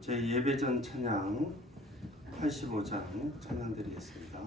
저희 예배전 찬양 85장 찬양 드리겠습니다.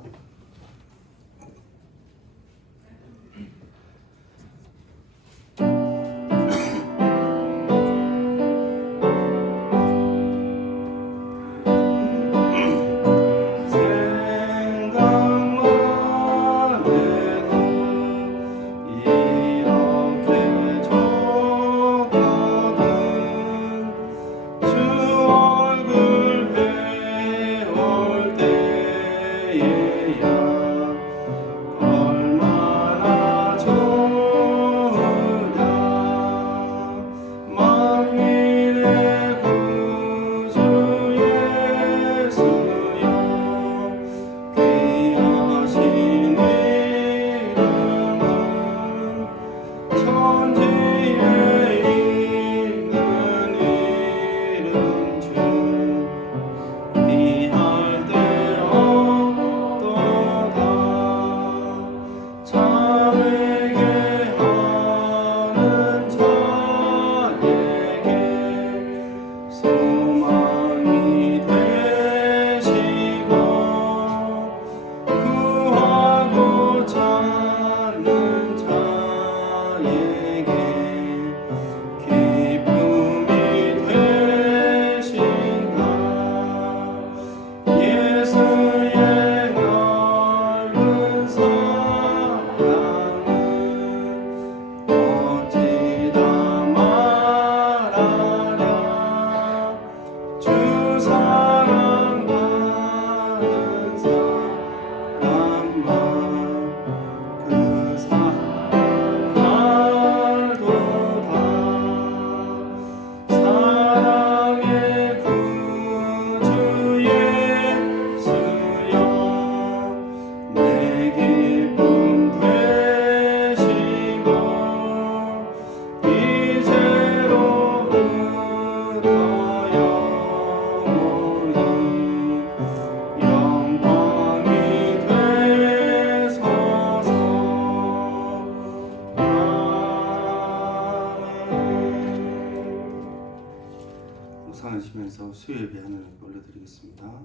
묵상하시면서 수요예배 하나님께 올려드리겠습니다.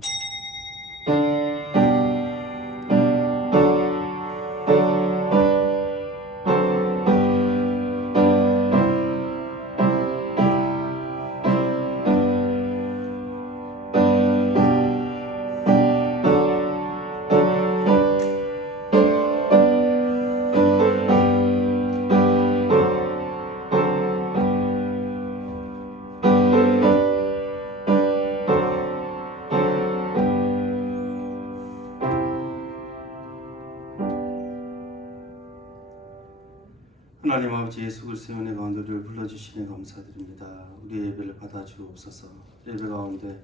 하나님 아버지 예수 그리스도의 은혜 가운데 우리를 불러주시니 감사드립니다. 우리의 예배를 받아주옵소서. 예배 가운데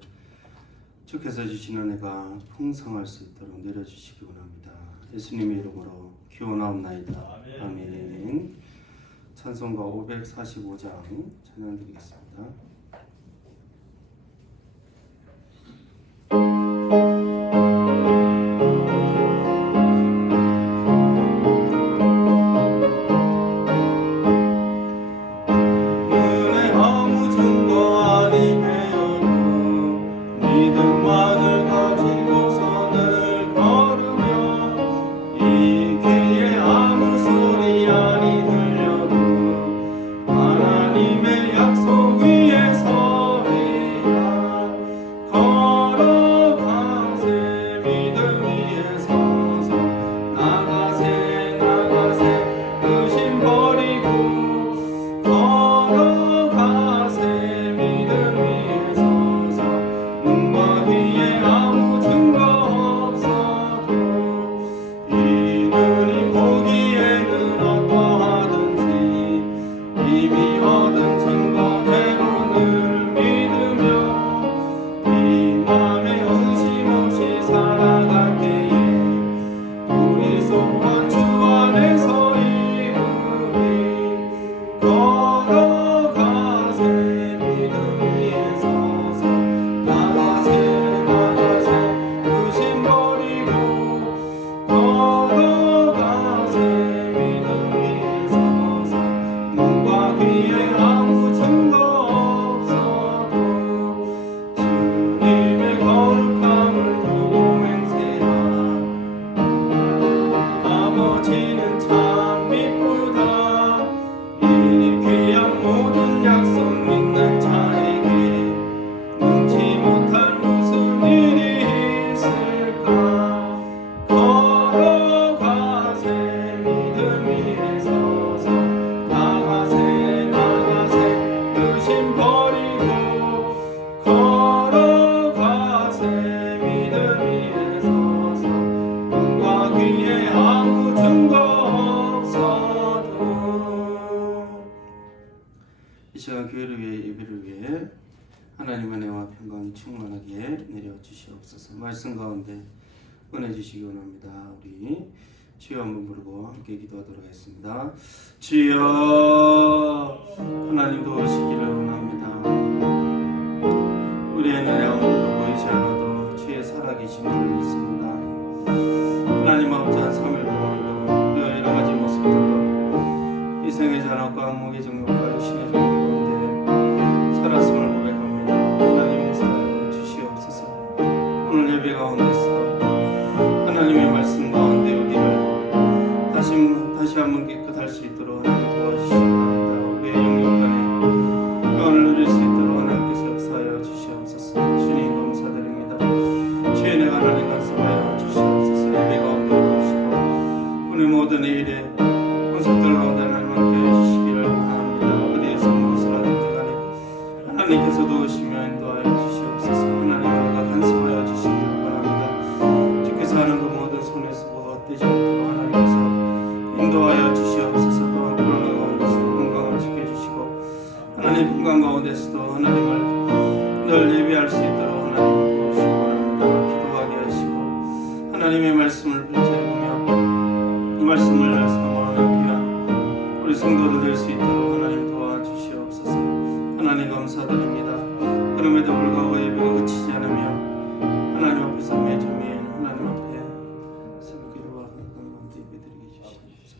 주께서 주신 은혜가 풍성할 수 있도록 내려주시기 원합니다. 예수님의 이름으로 기원하옵나이다. 아멘. 찬송가 545장 찬양 드리겠습니다. 아무 소리 아니 들려도 하나님의 약속 위에 버리고 걸어가세. 믿음 위에 서서 눈과 귀에 아무 증거 없어도. 이 시간 교회를 위해, 예배를 위해 하나님의 은혜와 평강이 충만하게 내려 주시옵소서. 말씀 가운데 은혜 주시기 원합니다. 우리 주여 한번 부르고 함께 기도하도록 하겠습니다. 주여, 하나님 도우시기를 원합니다. 우리의 눈에 아무것도 보이지 않아도 주의 살아계심을 믿습니다. 하나님 아버지 한 3일 동안도 여러 가지 모습들로 이 생의 잔혹과 악몽의 정욕과 육신의 정욕 가운데 살았음을 고백합니다. 하나님 용서하여 주시옵소서. 오늘 예배 가운데서 하나님의 말씀 가운데 우리를 다시 한번 깨끗할 수 있도록 하나님 도와주시기 바랍니다. 우리의 영육간에 평안을 누릴 수 있도록 하나님께서 역사하여 주시옵소서. 주님 감사드립니다. 주의 은혜가 하나님 간섭하여 주시옵소서. 예배 가운데 오시고 오늘 모든 일에 본석들 가운데 하나님 함께 해주시기를 원합니다. 어디에서 무엇을 하든지 간에 하나님께서 도우시며 인도하여 주시옵소서. 하나님 은혜가 간섭하여 주시기를 원합니다. 주께서 하는 그 모든 손에서 헛되지 않도록 하나님께서 인도하여 주시옵소서. 또한 코로나 가운데서도 건강을 지켜주시고 하나님 건강 가운데서도 하나님을 늘 예배할 수 있도록 하나님 도우시기 원합니다. 기도하게 하시고 하나님의 말씀을 붙잡으며 말씀을 사모하는 귀한 우리 성도들 될 수 있도록 하나님 도와주시옵소서. 하나님 감사드립니다. 그럼에도 불구하고 예배가 그치지 않으며 하나님 앞에서 매주민 하나님 앞에 새벽기도와 건강한 예배드리게 주시옵소서.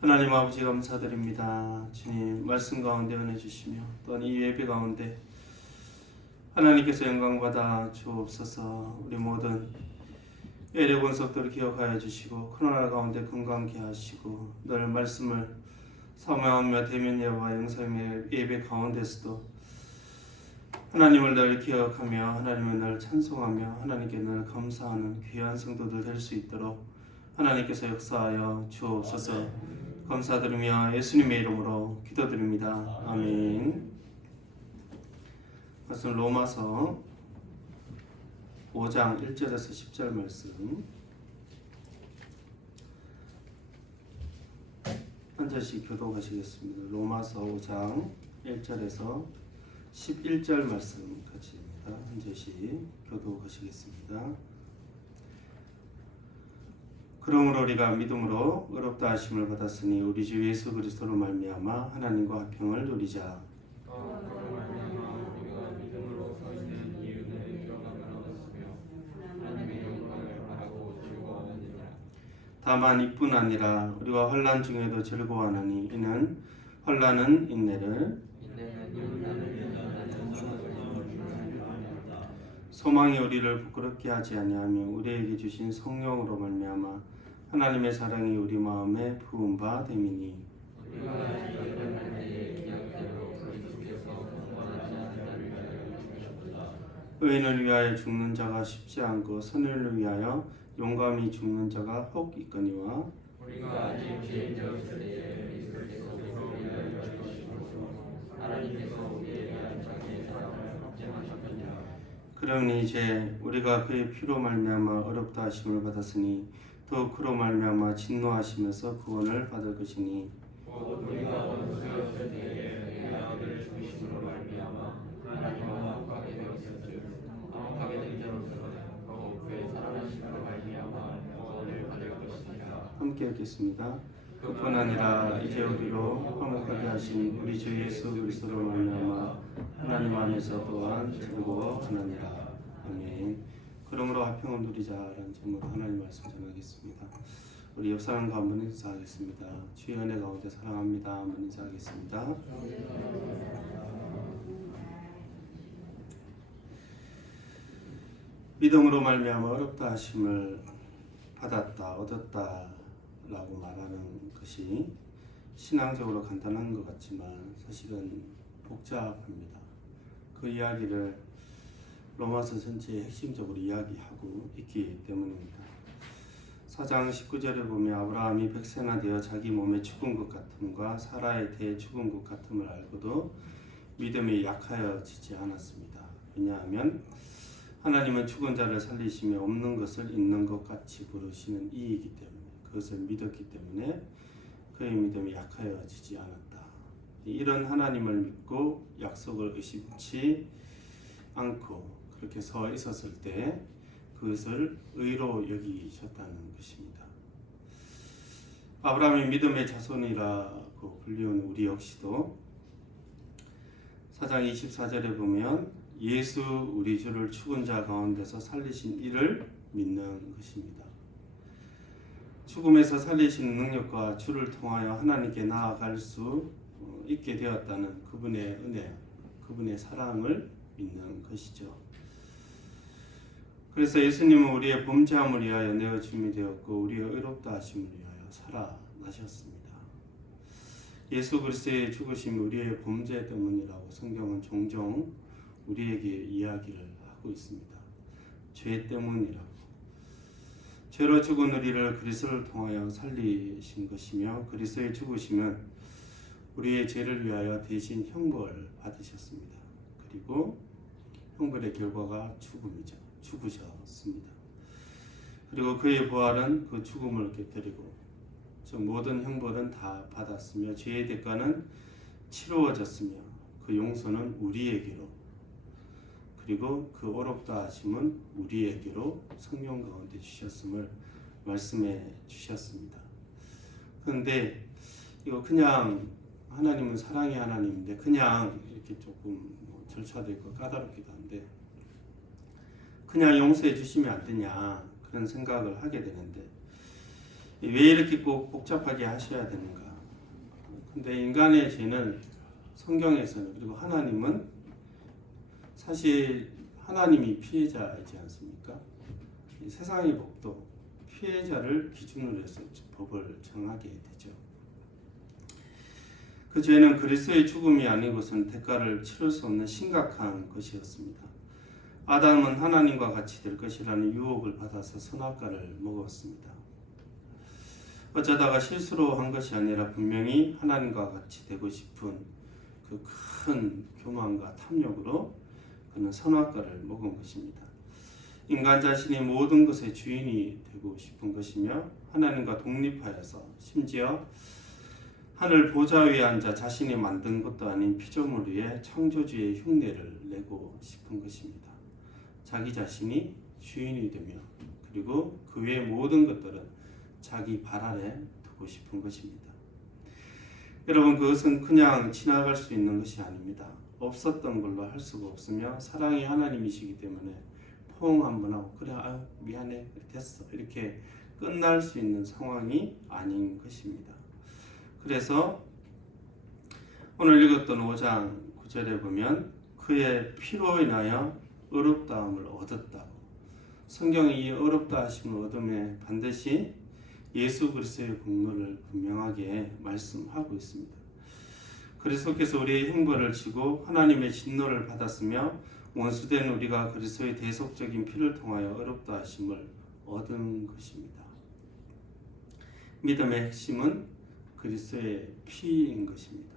하나님 아버지 감사드립니다. 주님 말씀 가운데 은혜 주시며 또한 이 예배 가운데 하나님께서 영광받아 주옵소서. 우리 모든 예배 본석들을 기억하여 주시고 코로나 가운데 건강케 하시고 늘 말씀을 사모하며 대면 예배와 영상 예배 가운데서도 하나님을 늘 기억하며 하나님을 늘 찬송하며 하나님께 늘 감사하는 귀한 성도들 될 수 있도록 하나님께서 역사하여 주옵소서. 감사드리며 예수님의 이름으로 기도드립니다. 아멘. 말씀 로마서 5장 1절에서 10절 말씀 한 절씩 교독하시겠습니다. 로마서 5장 1절에서 11절 말씀까지입니다. 한 절씩 교독하시겠습니다. 그러므로 우리가 믿음으로 의롭다 하심을 받았으니 우리 주 예수 그리스도로 말미암아 하나님과 화평을 누리자. 다만 이뿐 아니라 우리가 환난 중에도 즐거워하나니 이는 환난은 인내를 소망이 우리를 부끄럽게 하지 아니하며 우리에게 주신 성령으로 말미암아 하나님의 사랑이 우리 마음에 부은 바 됨이니 의인을 위하여 죽는 자가 쉽지 않고 선을 위하여 용감히 죽는 자가 혹 있거니와 우리가 아직 죄인되었을 때에 그리스도께서 우리를 위하여 죽으시고 하나님께서 우리에 대한 자기의 사랑을 확증하셨느니라. 그러니 이제 우리가 그의 피로 말미암아 어렵다 하심을 받았으니 더욱 그로 말미암아 진노하시면서 구원을 받을 것이니 곧 우리가 원수였을 때에 그의 아들을 죽이심으로 말미암아 하나님과 화목하게 되었을즉 화목하게 된 자로서는 더욱 그의 살아나심으로 말미암아 구원을 받을 것이니라. 함께 읽겠습니다. 그뿐 아니라 이제 우리로 화목하게 하신 우리 주 예수 그리스도로 말미암아 하나님 안에서 또한 즐거워하느니라. 아멘. 그러므로 화평을 누리자라는 제목으로 하나님 말씀 전하겠습니다. 우리 옆 사람과 한번 인사하겠습니다. 주의 은혜 가운데 사랑합니다. 한번 인사하겠습니다. 믿음으로 말미암아 어렵다 하심을 받았다, 얻었다라고 말하는 것이 신앙적으로 간단한 것 같지만 사실은 복잡합니다. 그 이야기를 로마서 전체에 핵심적으로 이야기하고 있기 때문입니다. 4장 19절에 보면 아브라함이 100세나 되어 자기 몸에 죽은 것 같음과 사라에 대해 죽은 것 같음을 알고도 믿음이 약하여지지 않았습니다. 왜냐하면 하나님은 죽은 자를 살리시며 없는 것을 있는 것 같이 부르시는 이이기 때문에, 그것을 믿었기 때문에 그의 믿음이 약하여지지 않았다. 이런 하나님을 믿고 약속을 의심치 않고 그렇게 서 있었을 때 그것을 의로 여기셨다는 것입니다. 아브라함이 믿음의 자손이라고 불리우는 우리 역시도 4장 24절에 보면 예수 우리 주를 죽은 자 가운데서 살리신 이를 믿는 것입니다. 죽음에서 살리신 능력과 주를 통하여 하나님께 나아갈 수 있게 되었다는 그분의 은혜, 그분의 사랑을 믿는 것이죠. 그래서 예수님은 우리의 범죄함을 위하여 내어줌이 되었고 우리의 의롭다 하심을 위하여 살아나셨습니다. 예수 그리스도의 죽으심이 우리의 범죄 때문이라고 성경은 종종 우리에게 이야기를 하고 있습니다. 죄 때문이라고. 죄로 죽은 우리를 그리스도를 통하여 살리신 것이며 그리스도의 죽으심은 우리의 죄를 위하여 대신 형벌 받으셨습니다. 그리고 형벌의 결과가 죽음이죠. 죽으셨습니다. 그리고 그의 부활은 그 죽음을 깨뜨리고 즉 모든 형벌은 다 받았으며 죄의 대가는 치루어졌으며 그 용서는 우리에게로 그리고 그 어렵다 하심은 우리에게로 성령 가운데 주셨음을 말씀해 주셨습니다. 그런데 이거 그냥 하나님은 사랑의 하나님인데 그냥 이렇게 조금 절차도 있고 까다롭기도 한데 그냥 용서해 주시면 안 되냐 그런 생각을 하게 되는데 왜 이렇게 꼭 복잡하게 하셔야 되는가? 근데 인간의 죄는 성경에서는 그리고 하나님은 사실 하나님이 피해자이지 않습니까? 세상의 법도 피해자를 기준으로 해서 법을 정하게 되죠. 그 죄는 그리스도의 죽음이 아닌 것은 대가를 치를 수 없는 심각한 것이었습니다. 아담은 하나님과 같이 될 것이라는 유혹을 받아서 선악과를 먹었습니다. 어쩌다가 실수로 한 것이 아니라 분명히 하나님과 같이 되고 싶은 그 큰 교만과 탐욕으로 그는 선악과를 먹은 것입니다. 인간 자신이 모든 것의 주인이 되고 싶은 것이며 하나님과 독립하여서 심지어 하늘 보좌 위에 앉아 자신이 만든 것도 아닌 피조물 위에 창조주의 흉내를 내고 싶은 것입니다. 자기 자신이 주인이 되며 그리고 그 외의 모든 것들은 자기 발 아래 두고 싶은 것입니다. 여러분 그것은 그냥 지나갈 수 있는 것이 아닙니다. 없었던 걸로 할 수가 없으며 사랑의 하나님이시기 때문에 포옹 한번 하고 그래 아유 미안해 됐어 이렇게 끝날 수 있는 상황이 아닌 것입니다. 그래서 오늘 읽었던 5장 9절에 보면 그의 피로 인하여 의롭다함을 얻었다고 성경이 이 의롭다 하심을 얻음에 반드시 예수 그리스도의 공로를 분명하게 말씀하고 있습니다. 그리스도께서 우리의 형벌을 지고 하나님의 진노를 받았으며 원수된 우리가 그리스도의 대속적인 피를 통하여 의롭다 하심을 얻은 것입니다. 믿음의 핵심은 그리스도의 피인 것입니다.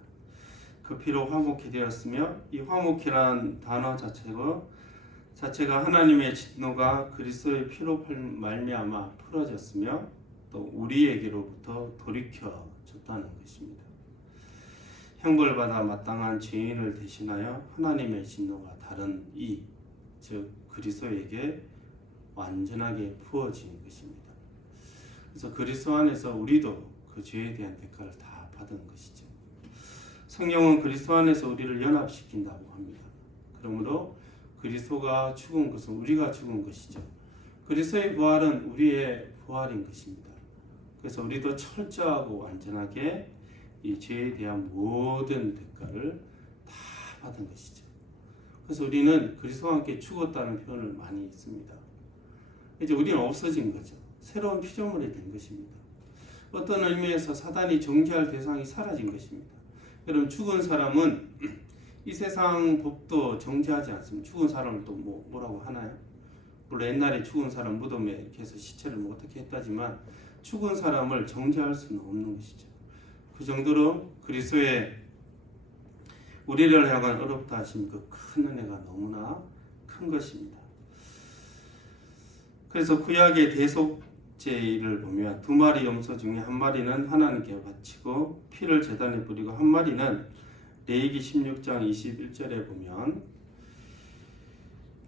그 피로 화목히 되었으며 이 화목이란 단어 자체가 하나님의 진노가 그리스도의 피로 말미암아 풀어졌으며 또 우리에게로부터 돌이켜졌다는 것입니다. 형벌받아 마땅한 죄인을 대신하여 하나님의 진노가 다른 즉 그리스도에게 완전하게 부어진 것입니다. 그래서 그리스도 안에서 우리도 그 죄에 대한 대가를 다 받은 것이죠. 성경은 그리스도 안에서 우리를 연합시킨다고 합니다. 그러므로 그리스도가 죽은 것은 우리가 죽은 것이죠. 그리스도의 부활은 우리의 부활인 것입니다. 그래서 우리도 철저하고 완전하게 이 죄에 대한 모든 대가를 다 받은 것이죠. 그래서 우리는 그리스도와 함께 죽었다는 표현을 많이 씁니다. 이제 우리는 없어진 거죠. 새로운 피조물이 된 것입니다. 어떤 의미에서 사단이 정죄할 대상이 사라진 것입니다. 여러분 죽은 사람은 이 세상 법도 정죄하지 않습니다. 죽은 사람을 또 뭐라고 하나요? 물론 옛날에 죽은 사람 무덤에 이렇게 해서 시체를 뭐 어떻게 했다지만 죽은 사람을 정죄할 수는 없는 것이죠. 그 정도로 그리스도의 우리를 향한 어렵다 하신 그 큰 은혜가 너무나 큰 것입니다. 그래서 구약의 대속제를 보면 두 마리 염소 중에 한 마리는 하나님께 바치고 피를 제단에 뿌리고 한 마리는 레위기 16장 21절에 보면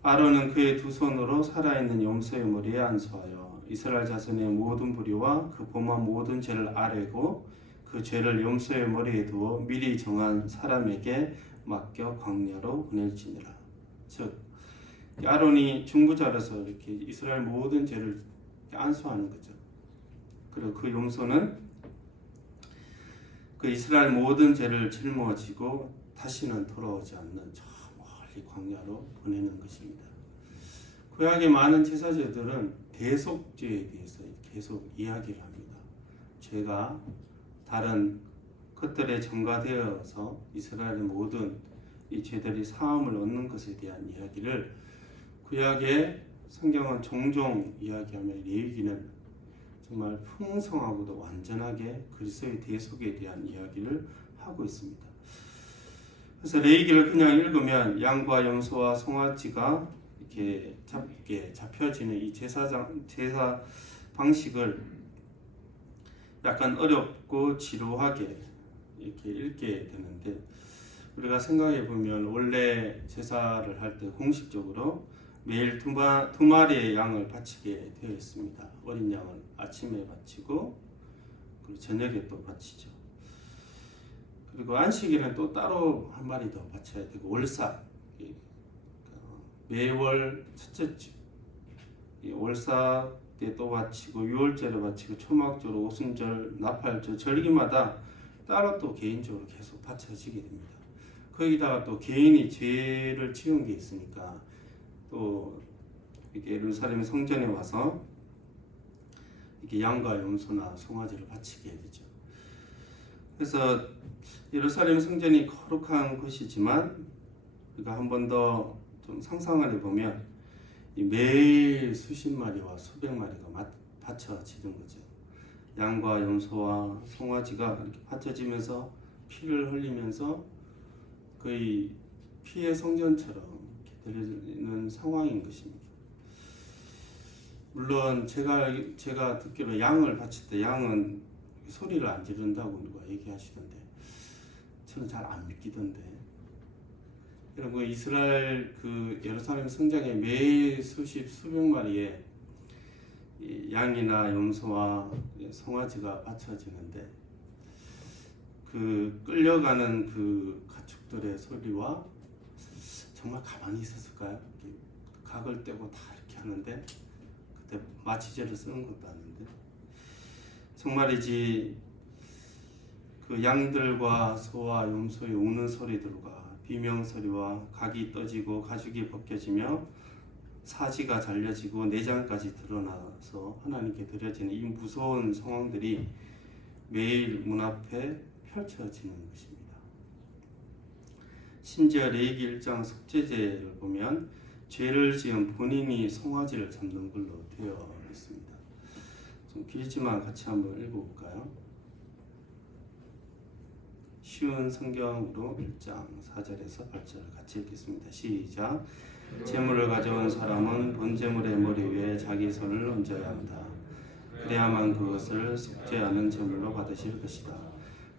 아론은 그의 두 손으로 살아있는 염소의 머리에 안수하여 이스라엘 자손의 모든 불의와 그 범한 모든 죄를 아뢰고 그 죄를 염소의 머리에 두어 미리 정한 사람에게 맡겨 광야로 보낼지니라. 즉 아론이 중보자로서 이렇게 이스라엘 모든 죄를 안수하는 거죠. 그리고 그 염소는 그 이스라엘 모든 죄를 짊어지고 다시는 돌아오지 않는 저 멀리 광야로 보내는 것입니다. 구약의 많은 제사제들은 대속죄에 대해서 계속 이야기를 합니다. 죄가 다른 것들에 전가되어서 이스라엘의 모든 이 죄들이 사함을 얻는 것에 대한 이야기를 구약의 성경은 종종 이야기하며 레위기는 정말 풍성하고도 완전하게 그리스도의 대속에 대한 이야기를 하고 있습니다. 그래서 레위기를 그냥 읽으면 양과 염소와 송아지가 이렇게 잡혀지는 이 제사 방식을 약간 어렵고 지루하게 이렇게 읽게 되는데, 우리가 생각해 보면 원래 제사를 할 때 공식적으로 매일 두 마리의 양을 바치게 되어 있습니다. 어린 양은 아침에 바치고 그리고 저녁에 또 바치죠. 그리고 안식일은 또 따로 한 마리 더 바쳐야 되고, 월사 매월 첫째 주 월사 때 또 바치고 유월절에 바치고 초막절, 오순절, 나팔절, 절기마다 따로 또 개인적으로 계속 바쳐지게 됩니다. 거기다가 또 개인이 죄를 지은 게 있으니까 또 이렇게 예루살렘 성전에 와서 이렇게 양과 염소나 송아지를 바치게 되죠. 그래서 예루살렘 성전이 거룩한 곳이지만 우리가 한 번 더 좀 상상을 해보면 매일 수십 마리와 수백 마리가 바쳐지는 거죠. 양과 염소와 송아지가 이렇게 바쳐지면서 피를 흘리면서 거의 피의 성전처럼 이렇게 되는 상황인 것입니다. 물론 제가 듣기로 양을 바칠 때 양은 소리를 안 지른다고 누가 얘기하시던데 저는 잘 안 믿기던데. 여러분, 이스라엘 그 예루살렘 성전에 매일 수백 마리의 양이나 염소와 송아지가 바쳐지는데 그 끌려가는 그 가축들의 소리와 정말 가만히 있었을까요? 각을 떼고 다 이렇게 하는데 그때 마취제를 쓰는 것도 아닌데, 정말이지 그 양들과 소와 염소의 우는 소리들과 비명소리와 각이 떠지고 가죽이 벗겨지며 사지가 잘려지고 내장까지 드러나서 하나님께 드려지는 이 무서운 상황들이 매일 문 앞에 펼쳐지는 것입니다. 심지어 레위기 1장 속죄제를 보면 죄를 지은 본인이 송아지를 잡는 걸로 되어 있습니다. 좀 길지만 같이 한번 읽어볼까요? 쉬운 성경으로 1장 4절에서 8절을 같이 읽겠습니다. 시작. 제물을 가져온 사람은 번제물의 머리 위에 자기 손을 얹어야 한다. 그래야만 그것을 속죄하는 제물로 받으실 것이다.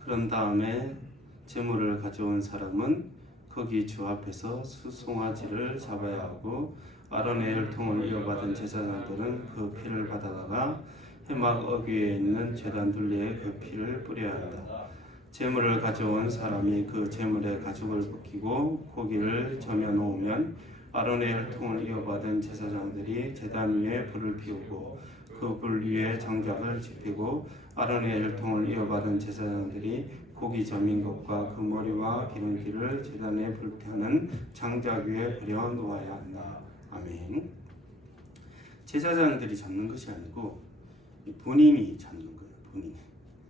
그런 다음에 제물을 가져온 사람은 거기 주 앞에서 수송아지를 잡아야 하고, 아론의 혈통을 이어받은 제사장들은 그 피를 받아다가 회막 어귀에 있는 제단 둘레에 그 피를 뿌려야 한다. 제물을 가져온 사람이 그 제물의 가죽을 벗기고 고기를 점여 놓으면 아론의 혈통을 이어받은 제사장들이 제단 위에 불을 피우고 그 불 위에 장작을 지피고 아론의 혈통을 이어받은 제사장들이 고기 점인 것과 그 머리와 기름기를 제단에 불타는 장작 위에 버려 놓아야 한다. 아멘. 제사장들이 잡는 것이 아니고 본인이 잡는 거예요. 본인이.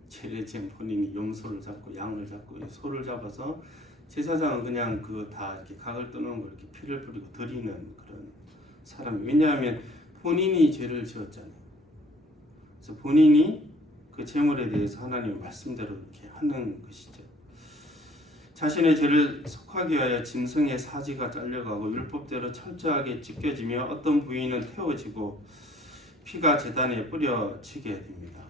죄를 지은 본인이 염소를 잡고 양을 잡고 소를 잡아서, 제사장은 그냥 그 다 이렇게 각을 떠놓은 걸 이렇게 피를 뿌리고 드리는 그런 사람이. 왜냐하면 본인이 죄를 지었잖아요. 그래서 본인이 그 제물에 대해서 하나님의 말씀대로 이렇게 하는 것이죠. 자신의 죄를 속하기 위하여 짐승의 사지가 잘려가고 율법대로 철저하게 찢겨지며 어떤 부위는 태워지고 피가 제단에 뿌려지게 됩니다.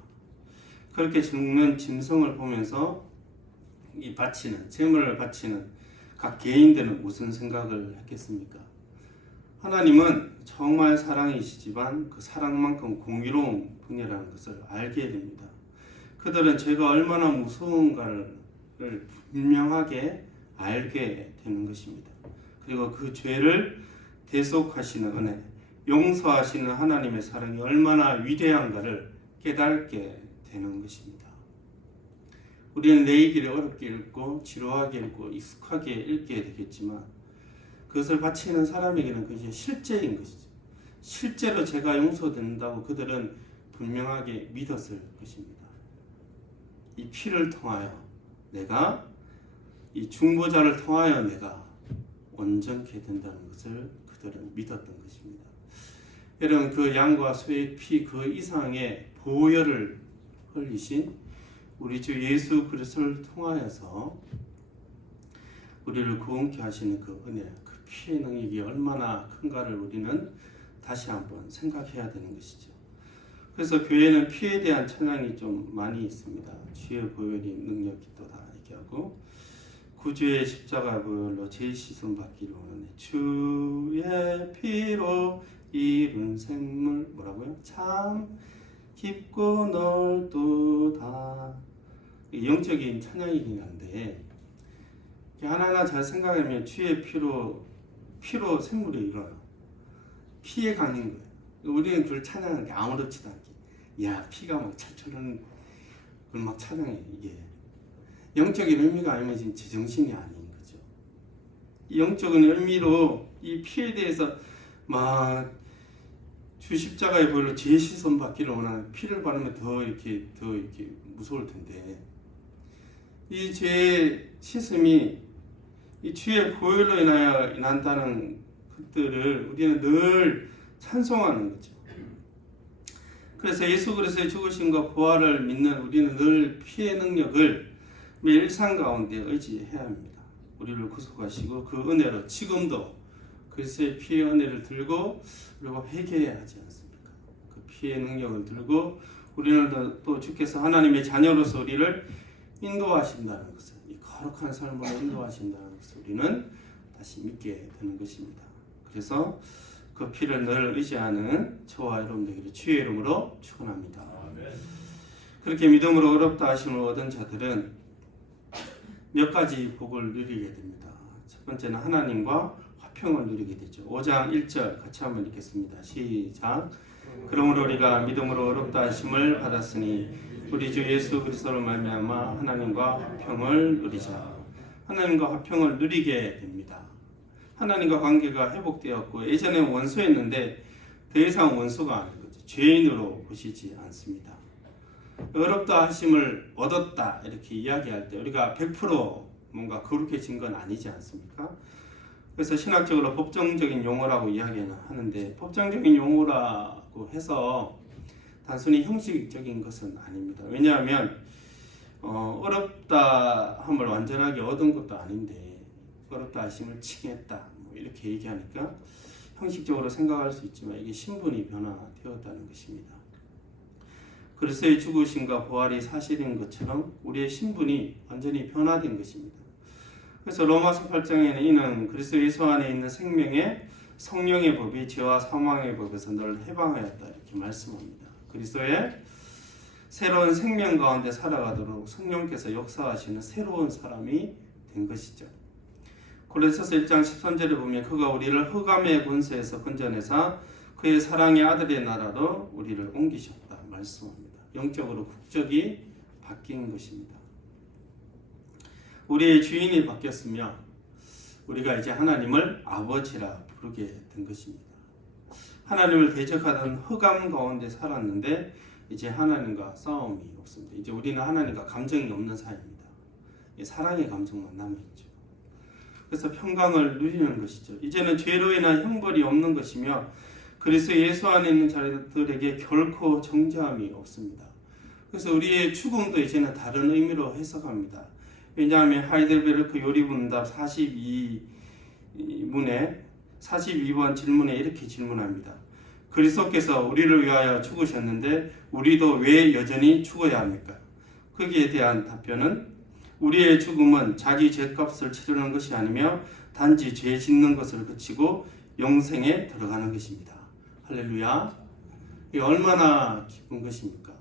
그렇게 죽는 짐승을 보면서 이 바치는 제물을 바치는 각 개인들은 무슨 생각을 했겠습니까? 하나님은 정말 사랑이시지만 그 사랑만큼 공의로운 분이라는 것을 알게 됩니다. 그들은 죄가 얼마나 무서운가를 분명하게 알게 되는 것입니다. 그리고 그 죄를 대속하시는 은혜, 용서하시는 하나님의 사랑이 얼마나 위대한가를 깨닫게 되는 것입니다. 우리는 레위기를 어렵게 읽고 지루하게 읽고 익숙하게 읽게 되겠지만 그것을 바치는 사람에게는 그것이 실제인 것이죠. 실제로 죄가 용서된다고 그들은 분명하게 믿었을 것입니다. 이 피를 통하여 내가 이 중보자를 통하여 내가 온전케 된다는 것을 그들은 믿었던 것입니다. 여러분, 그 양과 소의 피 그 이상의 보혈을 흘리신 우리 주 예수 그리스도를 통하여서 우리를 구원케 하시는 그 은혜, 그 피의 능력이 얼마나 큰가를 우리는 다시 한번 생각해야 되는 것이죠. 그래서 교회는 피에 대한 찬양이 좀 많이 있습니다. 주의 보혈이 능력이도다 이렇게 하고 구주의 십자가 보혈로 제 시선 받기를 원하네. 주의 피로 이룬 생물 뭐라고요? 참 깊고 넓도다. 영적인 찬양이긴 한데 하나하나 잘 생각하면 주의 피로 생물이 일어나. 피에 강인 거예요. 우리는 그걸 찬양하는 게 아무렇지도 않게 야 피가 막 철철 흐르는 그걸 막 찬양해. 이게 영적인 의미가 아니면 지금 제정신이 아닌 거죠. 이 영적인 의미로 이 피에 대해서 막 주 십자가의 보혈로 제 시선 받기를 원하는 피를 바르면 더 이렇게 무서울 텐데 이 죄의 씻음이 이 주의 보혈로 인하여 난다는 것들을 우리는 늘 찬송하는 거죠. 그래서 예수 그리스도의 죽으심과 부활을 믿는 우리는 늘 피의 능력을 매일 일상 가운데 의지해야 합니다. 우리를 구속하시고 그 은혜로 지금도 그리스도의 피의 은혜를 들고 그리고 회개해야 하지 않습니까? 그 피의 능력을 들고 우리는 또 주께서 하나님의 자녀로서 우리를 인도하신다는 것을 이 거룩한 삶으로 인도하신다는 것을 우리는 다시 믿게 되는 것입니다. 그래서 그 피를 늘 의지하는 저와 여러분 되기를 주의 이름으로 축원합니다. 그렇게 믿음으로 어렵다 하심을 얻은 자들은 몇 가지 복을 누리게 됩니다. 첫 번째는 하나님과 화평을 누리게 되죠. 5장 1절 같이 한번 읽겠습니다. 시작. 그러므로 우리가 믿음으로 어렵다 하심을 받았으니 우리 주 예수 그리스도로 말미암아 하나님과 화평을 누리자. 하나님과 화평을 누리게 됩니다. 하나님과 관계가 회복되었고 예전에 원수였는데 더 이상 원수가 아닌 거죠. 죄인으로 보시지 않습니다. 어렵다 하심을 얻었다 이렇게 이야기할 때 우리가 100% 뭔가 거룩해진 건 아니지 않습니까? 그래서 신학적으로 법정적인 용어라고 이야기는 하는데 법정적인 용어라고 해서 단순히 형식적인 것은 아닙니다. 왜냐하면 어렵다 함을 완전하게 얻은 것도 아닌데 어렵다 하심을 칭했다 뭐 이렇게 얘기하니까 형식적으로 생각할 수 있지만 이게 신분이 변화되었다는 것입니다. 그리스도의 죽으심과 부활이 사실인 것처럼 우리의 신분이 완전히 변화된 것입니다. 그래서 로마서 8장에는 이는 그리스도 예수 안에 있는 생명의 성령의 법이 죄와 사망의 법에서 너를 해방하였다 이렇게 말씀합니다. 그리스도의 새로운 생명 가운데 살아가도록 성령께서 역사하시는 새로운 사람이 된 것이죠. 고린도서 1장 13절에 보면 그가 우리를 흑암의 권세에서 건져내사 그의 사랑의 아들의 나라로 우리를 옮기셨다 말씀합니다. 영적으로 국적이 바뀐 것입니다. 우리의 주인이 바뀌었으며 우리가 이제 하나님을 아버지라 부르게 된 것입니다. 하나님을 대적하던 흑암 가운데 살았는데 이제 하나님과 싸움이 없습니다. 이제 우리는 하나님과 감정이 없는 사이입니다. 사랑의 감정만 남아있죠. 그래서 평강을 누리는 것이죠. 이제는 죄로 인한 형벌이 없는 것이며 그래서 예수 안에 있는 자들에게 결코 정죄함이 없습니다. 그래서 우리의 죽음도 이제는 다른 의미로 해석합니다. 왜냐하면 하이델베르크 요리문답 42번 질문에 이렇게 질문합니다. 그리스도께서 우리를 위하여 죽으셨는데 우리도 왜 여전히 죽어야 합니까? 거기에 대한 답변은 우리의 죽음은 자기 죄값을 치르는 것이 아니며 단지 죄 짓는 것을 그치고 영생에 들어가는 것입니다. 할렐루야. 이 얼마나 기쁜 것입니까?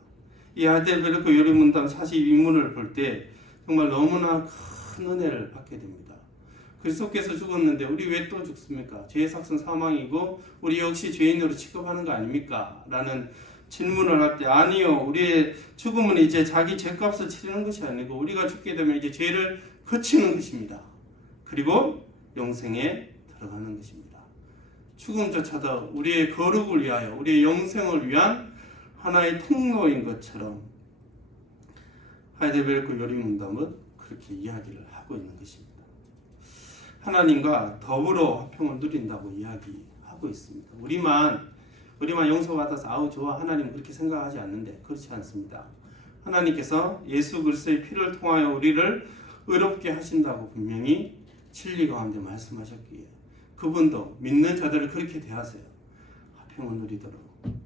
이 하이델베르크 요리문답 42문을 볼 때 정말 너무나 큰 은혜를 받게 됩니다. 그리스도께서 죽었는데 우리 왜 또 죽습니까? 죄의 삭은 사망이고 우리 역시 죄인으로 취급하는 거 아닙니까? 라는 질문을 할 때 아니요. 우리의 죽음은 이제 자기 죄값을 치르는 것이 아니고 우리가 죽게 되면 이제 죄를 거치는 것입니다. 그리고 영생에 들어가는 것입니다. 죽음조차도 우리의 거룩을 위하여 우리의 영생을 위한 하나의 통로인 것처럼 하이델베르크 요리문답은 그렇게 이야기를 하고 있는 것입니다. 하나님과 더불어 화평을 누린다고 이야기하고 있습니다. 우리만 용서받아서 아우 좋아 하나님 그렇게 생각하지 않는데 그렇지 않습니다. 하나님께서 예수 그리스도의 피를 통하여 우리를 의롭게 하신다고 분명히 진리 가운데 말씀하셨기에 그분도 믿는 자들을 그렇게 대하세요. 화평을 누리도록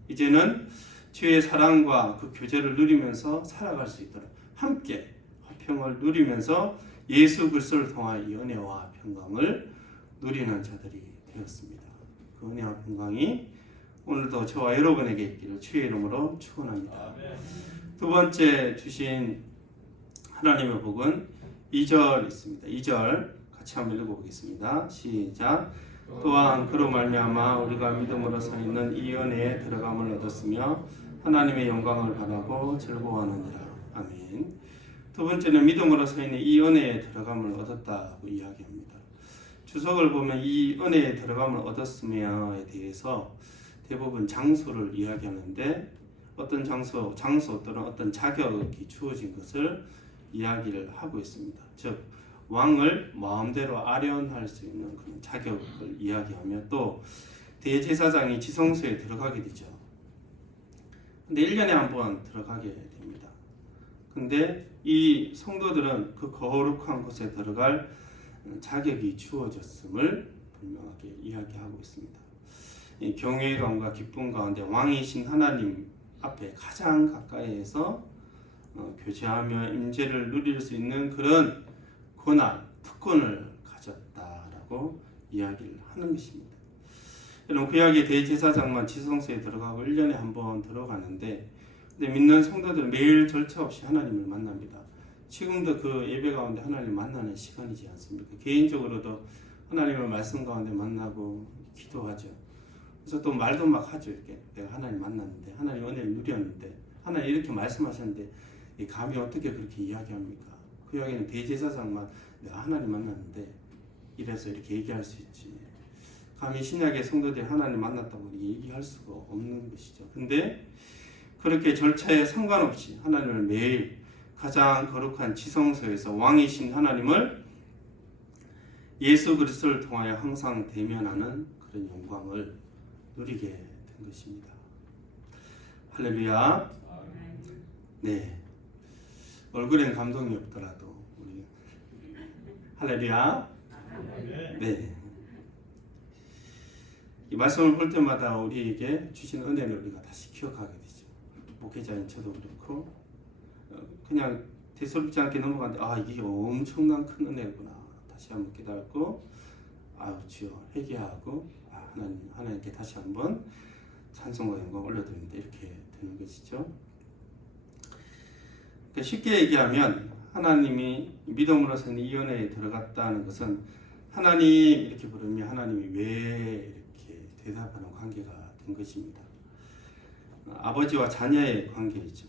이제는 주의 사랑과 그 교제를 누리면서 살아갈 수 있도록 함께 화평을 누리면서 예수 그리스도를 통하여 이 은혜와 평강을 누리는 자들이 되었습니다. 그 은혜와 평강이 오늘도 저와 여러분에게 있기를 주의 이름으로 축원합니다. 두 번째 주신 하나님의 복은 2절 있습니다. 2절 같이 한번 읽어보겠습니다. 시작. 또한 그로 말미암아 우리가 믿음으로 서 있는 이 은혜에 들어감을 얻었으며 하나님의 영광을 바라고 즐거워하느니라. 아멘. 두 번째는 믿음으로 서 있는 이 은혜에 들어감을 얻었다고 이야기합니다. 주석을 보면 이 은혜에 들어감을 얻었으며에 대해서 대부분 장소를 이야기하는데 어떤 장소 또는 어떤 자격이 주어진 것을 이야기를 하고 있습니다. 즉 왕을 마음대로 아련할 수 있는 그런 자격을 이야기하며 또 대제사장이 지성소에 들어가게 되죠. 근데 1년에 한 번 들어가게 됩니다. 근데 이 성도들은 그 거룩한 곳에 들어갈 자격이 주어졌음을 분명하게 이야기하고 있습니다. 이 경외감과 기쁨 가운데 왕이신 하나님 앞에 가장 가까이에서 교제하며 임재를 누릴 수 있는 그런 권한, 특권을 가졌다라고 이야기를 하는 것입니다. 여러분 그 이야기 대제사장만 지성소에 들어가고 1년에 한 번 들어가는데 믿는 성도들은 매일 절차 없이 하나님을 만납니다. 지금도 그 예배 가운데 하나님 만나는 시간이지 않습니까? 개인적으로도 하나님을 말씀 가운데 만나고 기도하죠. 그래서 또 말도 막 하죠. 이렇게 내가 하나님 만났는데 하나님 은혜를 누렸는데 하나님 이렇게 말씀하셨는데 감히 어떻게 그렇게 이야기합니까? 그 이야기는 대제사장만 내가 하나님 만났는데 이래서 이렇게 얘기할 수 있지. 감히 신약의 성도들이 하나님 만났다고 얘기할 수가 없는 것이죠. 근데 그렇게 절차에 상관없이 하나님을 매일 가장 거룩한 지성소에서 왕이신 하나님을 예수 그리스도를 통하여 항상 대면하는 그런 영광을 누리게 된 것입니다. 할렐루야. 네. 얼굴엔 감동이 없더라도 우리 할렐루야. 네. 이 말씀을 볼 때마다 우리에게 주신 은혜를 우리가 다시 기억하게 되죠. 목회자인 저도 그렇고 그냥 대수롭지 않게 넘어가는데 이게 엄청난 큰 은혜구나 다시 한번 깨닫고 주여 회개하고 하나님께 다시 한번 찬송과 영광 올려드립니다. 이렇게 되는 것이죠. 그러니까 쉽게 얘기하면 하나님이 믿음으로서 이 은혜에 들어갔다는 것은 하나님 이렇게 부르면 하나님이 왜 이렇게 대답하는 관계가 된 것입니다. 아버지와 자녀의 관계이죠.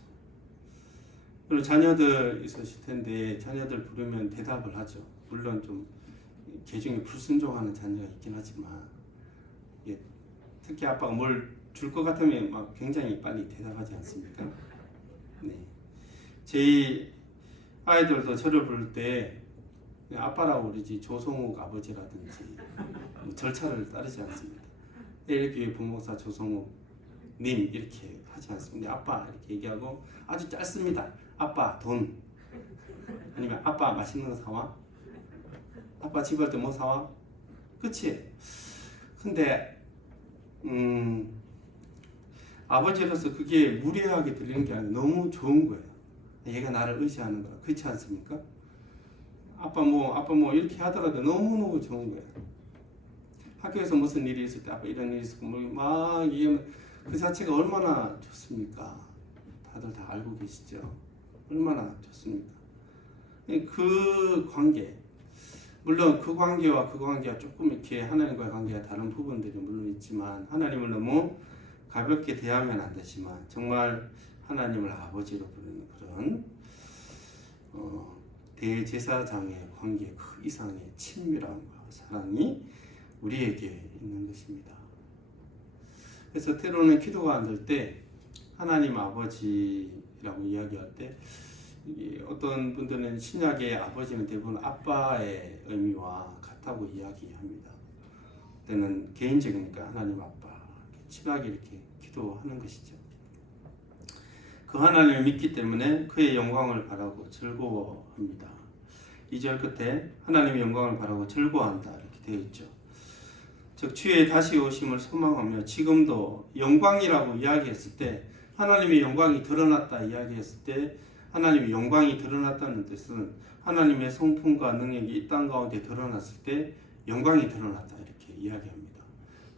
그리고 자녀들 있으실 텐데 자녀들 부르면 대답을 하죠. 물론 좀 개중에 불순종하는 자녀가 있긴 하지만 특히 아빠가 뭘 줄 것 같으면 막 굉장히 빨리 대답하지 않습니까? 네. 제 아이들도 저를 부를 때 아빠라고 그러지 조성욱 아버지라든지 절차를 따르지 않습니다. 일교회 부목사 조성욱 님 이렇게 하지 않습니다. 아빠 이렇게 얘기하고 아주 짧습니다. 아빠 돈 아니면 아빠 맛있는 거 사와? 아빠 집 갈 때 뭐 사와? 그치? 근데 아버지로서 그게 무례하게 들리는 게 아니라 너무 좋은 거예요. 얘가 나를 의지하는 거라. 그렇지 않습니까? 아빠 뭐 이렇게 하더라도 너무너무 좋은 거예요. 학교에서 무슨 일이 있을 때 아빠 이런 일이 있었고 막 이게 그 자체가 얼마나 좋습니까? 다들 다 알고 계시죠? 얼마나 좋습니까? 그 관계, 물론 그 관계와 그 관계가 조금 이렇게 하나님과의 관계가 다른 부분들이 물론 있지만 하나님을 너무 가볍게 대하면 안 되지만 정말 하나님을 아버지로 부르는 그런 대제사장의 관계 그 이상의 친밀함과 사랑이 우리에게 있는 것입니다. 그래서 때로는 기도가 안 될 때 하나님 아버지라고 이야기할 때 어떤 분들은 신약의 아버지는 대부분 아빠의 의미와 같다고 이야기합니다. 그때는 개인적이니까 하나님 아빠 친하게 이렇게 기도하는 것이죠. 그 하나님을 믿기 때문에 그의 영광을 바라고 즐거워합니다. 2절 끝에 하나님의 영광을 바라고 즐거워한다 이렇게 되어 있죠. 즉 주의 다시 오심을 소망하며 지금도 영광이라고 이야기했을 때 하나님의 영광이 드러났다 이야기했을 때 하나님의 영광이 드러났다는 뜻은 하나님의 성품과 능력이 이 땅 가운데 드러났을 때 영광이 드러났다 이렇게 이야기합니다.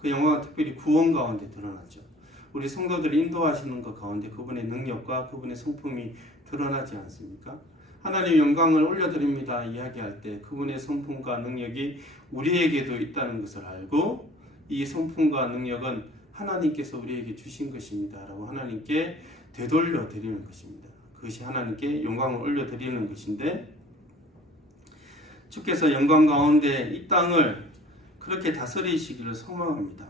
그 영광은 특별히 구원 가운데 드러나죠. 우리 성도들이 인도하시는 것 가운데 그분의 능력과 그분의 성품이 드러나지 않습니까? 하나님의 영광을 올려드립니다 이야기할 때 그분의 성품과 능력이 우리에게도 있다는 것을 알고 이 성품과 능력은 하나님께서 우리에게 주신 것입니다 라고 하나님께 되돌려 드리는 것입니다. 그것이 하나님께 영광을 올려드리는 것인데 주께서 영광 가운데 이 땅을 그렇게 다스리시기를 소망합니다.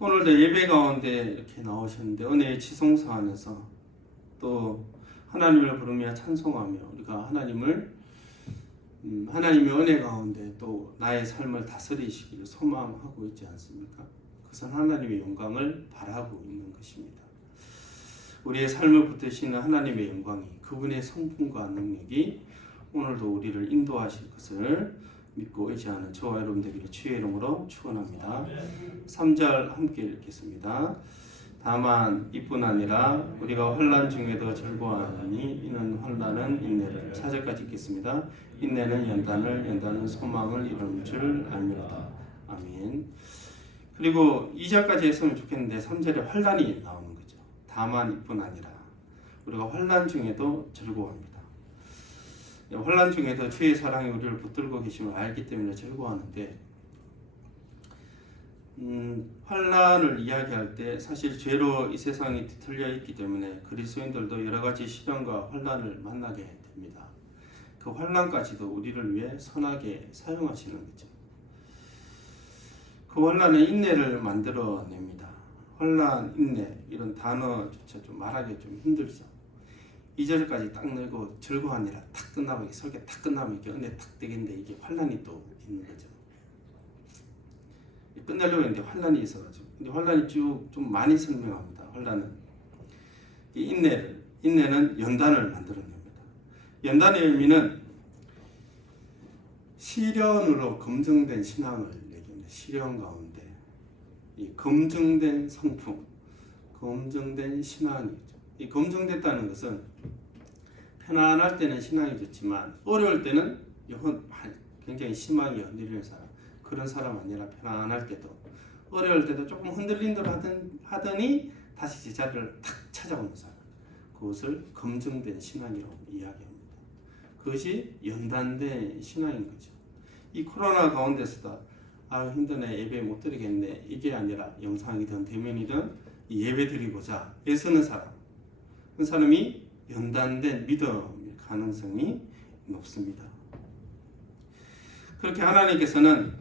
오늘도 예배 가운데 이렇게 나오셨는데 은혜의 지성소 안에서 또 하나님을 부르며 찬송하며 우리가 하나님의 은혜 가운데 또 나의 삶을 다스리시기를 소망하고 있지 않습니까? 그것은 하나님의 영광을 바라고 있는 것입니다. 우리의 삶을 붙드시는 하나님의 영광이 그분의 성품과 능력이 오늘도 우리를 인도하실 것을 믿고 의지하는 저와 여러분들에게 주의 이름으로 축원합니다. 3절 함께 읽겠습니다. 다만 이뿐 아니라 우리가 환난 중에도 즐거워하니 이는 환난은 인내를 4절까지 읽겠습니다. 인내는 연단을 연단은 소망을 이루는 줄 알미로다. 아멘. 그리고 2절까지 했으면 좋겠는데 3절에 환난이 나오는 거죠. 다만 이뿐 아니라 우리가 환난 중에도 즐거워합니다. 환난 중에도 주의 사랑이 우리를 붙들고 계심을 알기 때문에 즐거워하는데 환난을 이야기할 때 사실 죄로 이 세상이 뒤틀려 있기 때문에 그리스도인들도 여러 가지 시련과 환난을 만나게 됩니다. 그 환난까지도 우리를 위해 선하게 사용하시는 거죠. 그 환난은 인내를 만들어냅니다. 환난, 인내 이런 단어조차 좀 말하기 좀 힘들죠. 2절까지 딱 늘고 즐거워하니라 탁 끝나면 설교 탁 끝나면 이게 은혜 탁 되겠는데 이게 환난이 또 있는 거죠. 끝내려고 했는데 환난이 있어가지고 근데 환난이 쭉 좀 많이 설명합니다. 환난은 이 인내는 연단을 만들어냅니다. 연단의 의미는 시련으로 검증된 신앙을 얘기합니다. 시련 가운데 이 검증된 성품, 검증된 신앙이죠. 이 검증됐다는 것은 편안할 때는 신앙이 좋지만 어려울 때는 굉장히 심하게 흔들리는 사람, 그런 사람 아니라 편안할 때도 어려울 때도 조금 흔들린 대로 하더니 다시 제자리를 탁 찾아오는 사람, 그것을 검증된 신앙이라고 이야기합니다. 그것이 연단된 신앙인 거죠. 이 코로나 가운데서도 힘드네 예배 못 드리겠네 이게 아니라 영상이든 대면이든 예배 드리고자 애쓰는 사람, 그 사람이 연단된 믿음의 가능성이 높습니다. 그렇게 하나님께서는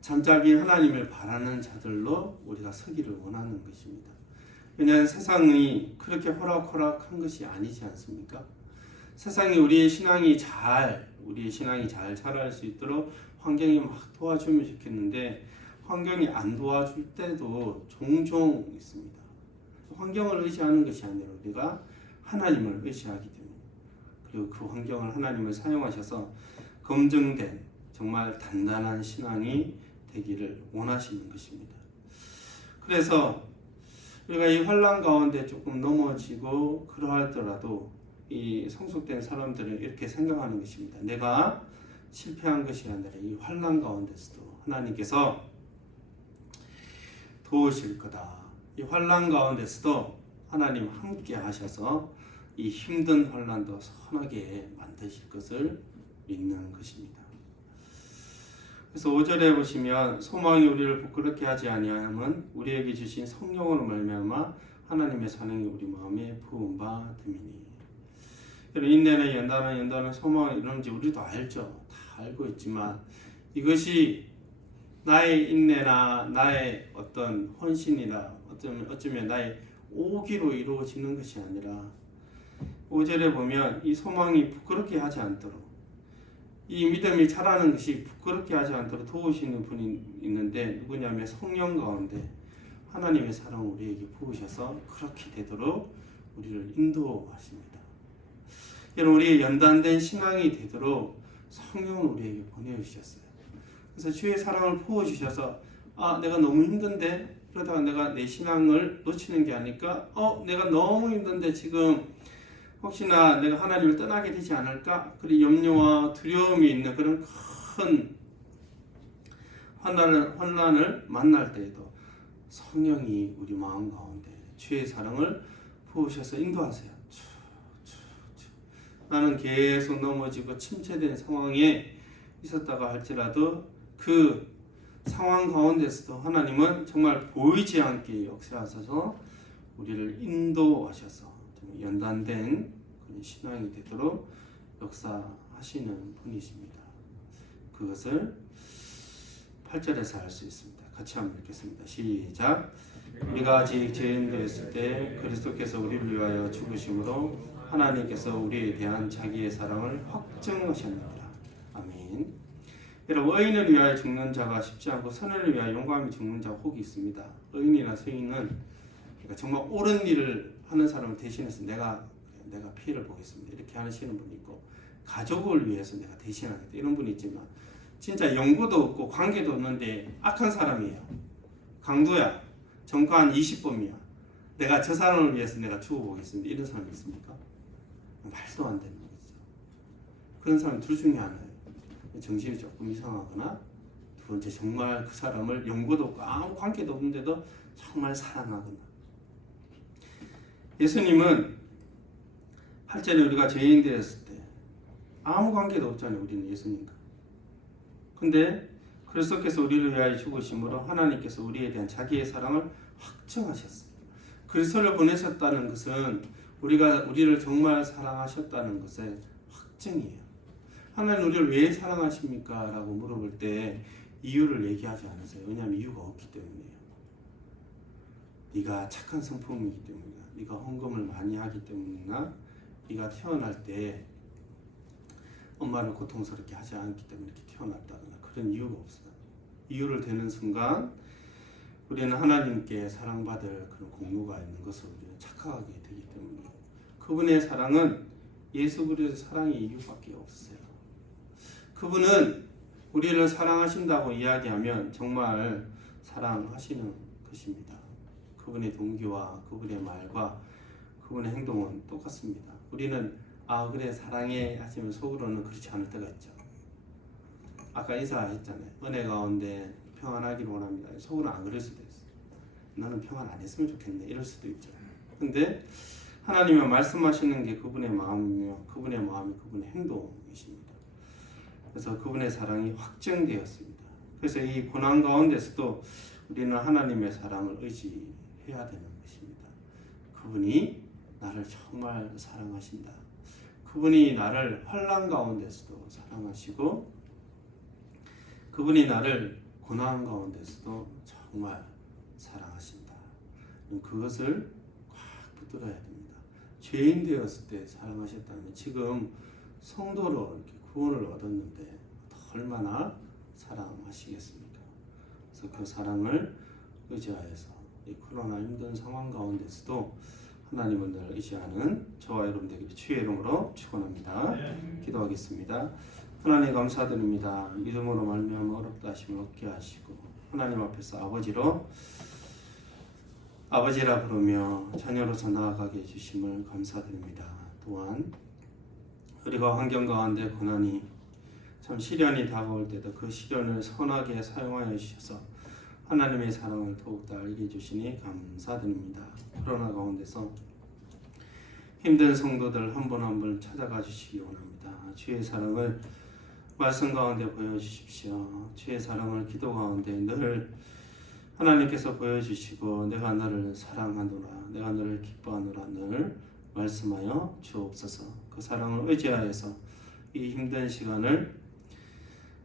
잠자기 하나님을 바라는 자들로 우리가 서기를 원하는 것입니다. 왜냐하면 세상이 그렇게 호락호락한 것이 아니지 않습니까? 세상이 우리의 신앙이 잘 자랄 수 있도록 환경이 막 도와주면 좋겠는데 환경이 안 도와줄 때도 종종 있습니다. 환경을 의지하는 것이 아니라 우리가 하나님을 의지하기 때문에 그리고 그 환경을 하나님을 사용하셔서 검증된 정말 단단한 신앙이 되기를 원하시는 것입니다. 그래서 우리가 이 환난 가운데 조금 넘어지고 그러하더라도 이 성숙된 사람들은 이렇게 생각하는 것입니다. 내가 실패한 것이 아니라 이 환난 가운데서도 하나님께서 도우실 거다. 이 환난 가운데서도 하나님 함께 하셔서 이 힘든 환난도 선하게 만드실 것을 믿는 것입니다. 그래서 5절에 보시면 소망이 우리를 부끄럽게 하지 아니하면 우리에게 주신 성령으로 말미암아 하나님의 사랑이 우리 마음에 부은 바 됨이니. 인내는 연단은 소망 이런지 우리도 알죠. 다 알고 있지만 이것이 나의 인내나 나의 어떤 헌신이나 어쩌면 나의 오기로 이루어지는 것이 아니라 5절에 보면 이 소망이 부끄럽게 하지 않도록 이 믿음이 자라는 것이 부끄럽게 하지 않도록 도우시는 분이 있는데 누구냐면 성령 가운데 하나님의 사랑을 우리에게 부으셔서 그렇게 되도록 우리를 인도하십니다. 여러분 우리의 연단된 신앙이 되도록 성령을 우리에게 보내주셨어요. 그래서 주의 사랑을 부어주셔서 내가 너무 힘든데 그러다가 내가 내 신앙을 놓치는 게 아닐까? 내가 너무 힘든데 지금 혹시나 내가 하나님을 떠나게 되지 않을까? 그리고 염려와 두려움이 있는 그런 큰 환난을 만날 때에도 성령이 우리 마음 가운데 주의 사랑을 부으셔서 인도하세요. 나는 계속 넘어지고 침체된 상황에 있었다가 할지라도 그 상황 가운데서도 하나님은 정말 보이지 않게 역사하셔서 우리를 인도하셔서 연단된 그런 신앙이 되도록 역사하시는 분이십니다. 그것을 8절에서 알 수 있습니다. 같이 한번 읽겠습니다. 시작. 우리가 아직 죄인 되었을 때 그리스도께서 우리를 위하여 죽으심으로 하나님께서 우리에 대한 자기의 사랑을 확증하셨느니라. 아멘. 여러분 의인을 위하여 죽는 자가 쉽지 않고 선을 위하여 용감히 죽는 자가 혹이 있습니다. 의인이나 서인은 그러니까 정말 옳은 일을 하는 사람을 대신해서 내가 피해를 보겠습니다. 이렇게 하시는 분이 있고 가족을 위해서 내가 대신하겠다 이런 분이 있지만 진짜 연고도 없고 관계도 없는데 악한 사람이에요. 강도야. 정관 20범이야. 내가 저 사람을 위해서 내가 죽어보겠습니다. 이런 사람이 있습니까? 말도 안 되는 거죠. 그런 사람 둘 중에 하나예요. 정신이 조금 이상하거나 두 번째 정말 그 사람을 연고도 없고 아무 관계도 없는데도 정말 사랑하거나. 예수님은 8절에 우리가 죄인 되었을 때 아무 관계도 없잖아요. 우리는 예수님과. 근데 그리스도께서 우리를 위하여 죽으심으로 하나님께서 우리에 대한 자기의 사랑을 확증하셨어요. 그리스도를 보내셨다는 것은 우리를 정말 사랑하셨다는 것의 확증이에요. 하나님 우리를 왜 사랑하십니까? 라고 물어볼 때 이유를 얘기하지 않으세요. 왜냐하면 이유가 없기 때문이에요. 네가 착한 성품이기 때문이야. 네가 헌금을 많이 하기 때문이나 네가 태어날 때 엄마를 고통스럽게 하지 않기 때문에 이렇게 태어났다거나 그런 이유가 없어요. 이유를 대는 순간 우리는 하나님께 사랑받을 그런 공로가 있는 것을 우리는 착각하게 되기 때문이에요. 그분의 사랑은 예수 그리스도의 사랑의 이유밖에 없어요. 그분은 우리를 사랑하신다고 이야기하면 정말 사랑하시는 것입니다. 그분의 동기와 그분의 말과 그분의 행동은 똑같습니다. 우리는 그래 사랑해 하시면 속으로는 그렇지 않을 때가 있죠. 아까 인사했잖아요. 은혜 가운데 평안하기를 원합니다. 속으로는 안 그럴 수도 있어요. 나는 평안 안 했으면 좋겠네 이럴 수도 있죠. 근데 하나님은 말씀하시는 게 그분의 마음이며 그분의 마음이 그분의 행동이십니다. 그래서 그분의 사랑이 확증되었습니다. 그래서 이 고난 가운데서도 우리는 하나님의 사랑을 의지해야 되는 것입니다. 그분이 나를 정말 사랑하신다. 그분이 나를 환난 가운데서도 사랑하시고 그분이 나를 고난 가운데서도 정말 사랑하신다. 그것을 꽉 붙들어야 됩니다. 죄인 되었을 때 사랑하셨다면 지금 성도로 이렇게 구원을 얻었는데 얼마나 사랑하시겠습니까? 그래서 그 사랑을 의지하여서 이 코로나 힘든 상황 가운데서도 하나님을 늘 의지하는 저와 여러분 되기를 주의 이름으로 축원합니다. 기도하겠습니다. 하나님 감사드립니다. 믿음으로 말미암아 어렵다 하심을 얻게 하시고 하나님 앞에서 아버지라 부르며 자녀로서 나아가게 해주심을 감사드립니다. 또한 우리가 환경 가운데 고난이 참 시련이 다가올 때도 그 시련을 선하게 사용하여 주셔서 하나님의 사랑을 더욱더 알게 해주시니 감사드립니다. 코로나 가운데서 힘든 성도들 한 분 한 분 찾아가 주시기 원합니다. 주의 사랑을 말씀 가운데 보여주십시오. 주의 사랑을 기도 가운데 늘 하나님께서 보여주시고 내가 너를 사랑하노라, 내가 너를 기뻐하노라 늘 말씀하여 주옵소서. 그 사랑을 의지하여서 이 힘든 시간을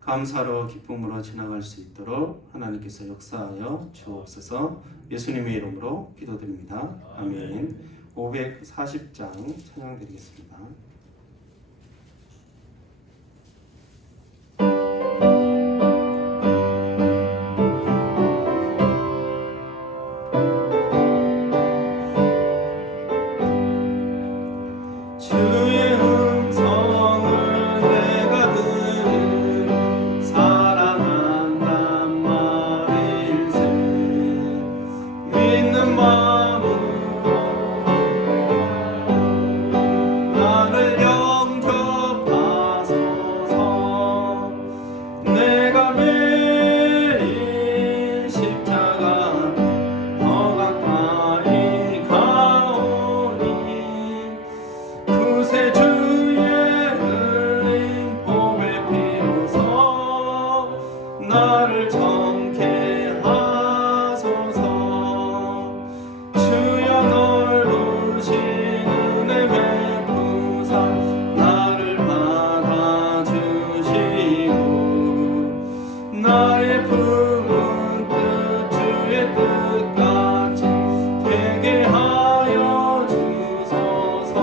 감사로 기쁨으로 지나갈 수 있도록 하나님께서 역사하여 주옵소서. 예수님의 이름으로 기도드립니다. 아멘. 540장 찬양드리겠습니다. 나를 정케 하소서. 주여 넓으신 은혜 베푸사 나를 받아주시고 나의 품은 뜻 주의 뜻같이 되게 하여 주소서.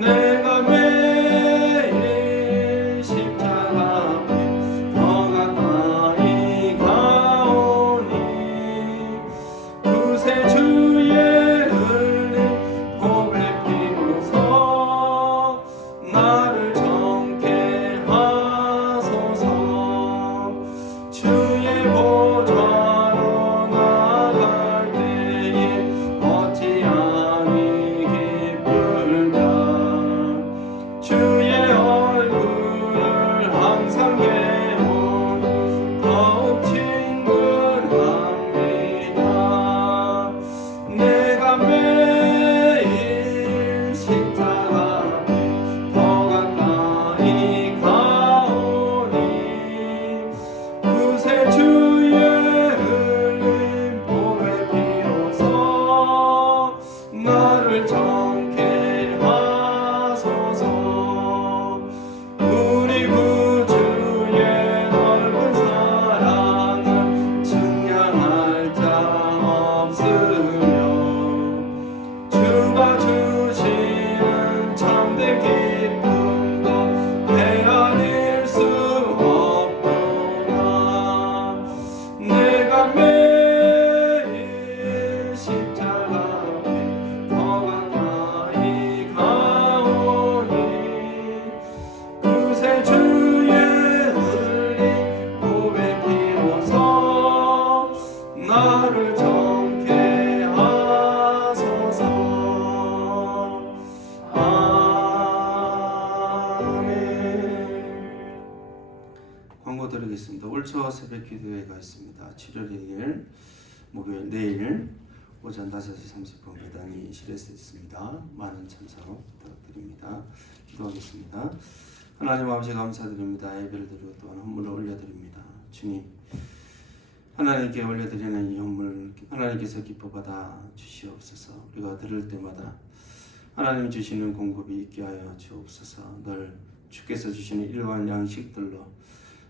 내가 매일 십자가 주의 흘린 보배 피로서 나를 정케 하소서. 주의 보좌로 나갈 때에 어찌하니 기쁠까. 주의 얼굴을 항상 배운 더욱 친근합니다. 내가 매일 십자가 앞에 더 가까이 가오니 그새 주의 흘린 보배 피로서 나를 정케 하소서. 우리 구주의 넓은 사랑을 증량할 자 없으며 주가 주시는 참된 기쁨도 헤아릴 수 없도다. 내가 매일 십자가 앞에 더 가까이 가오니 그새 주의 흘린 보배 피로서 나를 정케 하소서. 아멘. 광고 드리겠습니다. 올초 새벽 기도회가 있습니다. 7월 1일 목요일 내일 오전 5시 30분 배단이 실에서 있습니다. 많은 참석 부탁드립니다. 기도하겠습니다. 하나님 아버지 감사드립니다. 예배를 드리고 또한 헌물을 올려드립니다. 주님, 하나님께 올려드리는 이 헌물 하나님께서 기뻐 받아 주시옵소서. 우리가 들을 때마다 하나님 주시는 공급이 있게 하여 주옵소서. 늘 주께서 주시는 일반 양식들로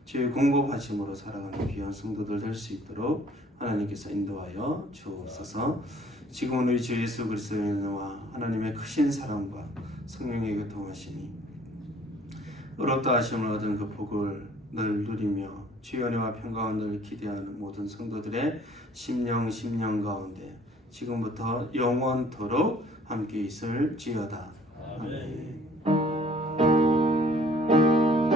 주의 공급하심으로 살아가는 귀한 성도들 될 수 있도록 하나님께서 인도하여 주옵소서. 지금은 우리 주 예수 그리스도의 은혜와 하나님의 크신 사랑과 성령의 교통하심이 의롭다 하심을 얻은 그 복을 늘 누리며 주의 은혜와 평강을 늘 기대하는 모든 성도들의 심령 가운데 지금부터 영원토록 함께 있을지어다. 아멘.